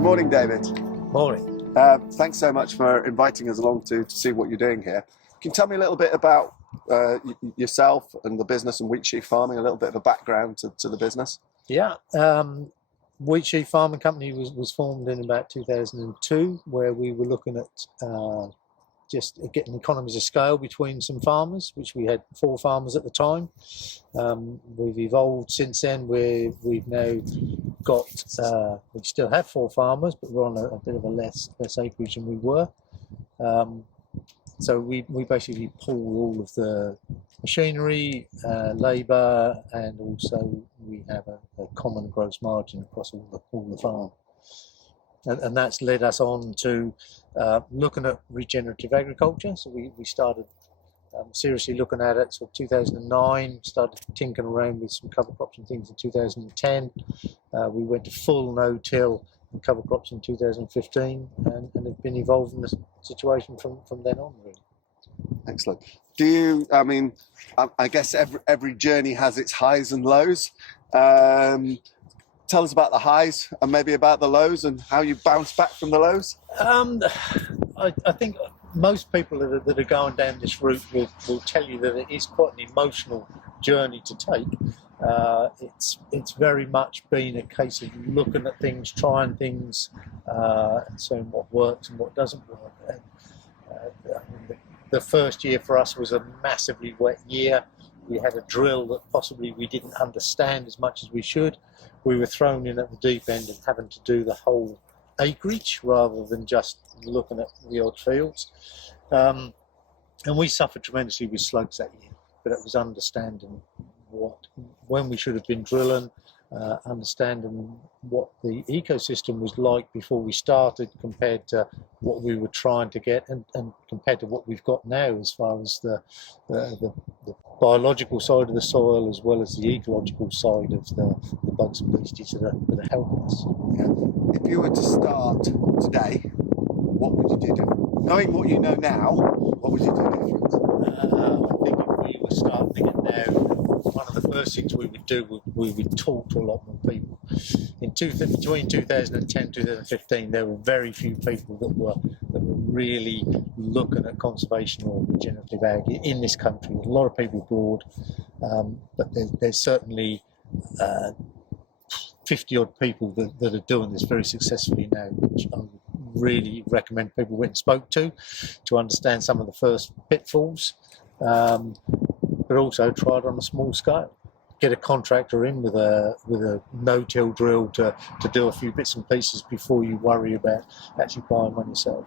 Good morning, David. Morning. Thanks so much for inviting us along to see what you're doing here. Can you tell me a little bit about yourself and the business and Wheatsheaf farming, a little bit of a background to the business? Yeah, Wheatsheaf Farming Company was formed in about 2002, where we were looking at just getting economies of scale between some farmers, which we had 4 farmers at the time. We've evolved since then. We've now got, we still have 4 farmers, but we're on a bit of a less acreage than we were. So we basically pool all of the machinery, labour, and also we have a common gross margin across all the farm. And that's led us on to looking at regenerative agriculture. So we started seriously looking at it. So 2009, started tinkering around with some cover crops and things in 2010. We went to full no-till and cover crops in 2015, and have been evolving the situation from then on, really. Excellent. Do you, I mean, I guess every journey has its highs and lows. Tell us about the highs and maybe about the lows and how you bounce back from the lows. I think most people that are going down this route will tell you that it is quite an emotional journey to take. It's very much been a case of looking at things, trying things, and seeing what works and what doesn't work. The first year for us was a massively wet year. We had a drill that possibly we didn't understand as much as we should. We were thrown in at the deep end and having to do the whole acreage rather than just looking at the odd fields. And we suffered tremendously with slugs that year, but it was understanding when we should have been drilling, understanding what the ecosystem was like before we started compared to what we were trying to get, and compared to what we've got now as far as the biological side of the soil as well as the ecological side of the bugs and beasties that are helping us. Yeah. If you were to start today, what would you do? Knowing what you know now, what would you do different? I think if we were starting it now, one of the first things we would do, we would talk to a lot more people. Between 2010 and 2015, there were very few people that were really looking at conservation or regenerative ag in this country. A lot of people abroad, but there's certainly 50-odd people that are doing this very successfully now, which I would really recommend people went and spoke to understand some of the first pitfalls, but also try it on a small scale. Get a contractor in with a no-till drill to do a few bits and pieces before you worry about actually buying one yourself.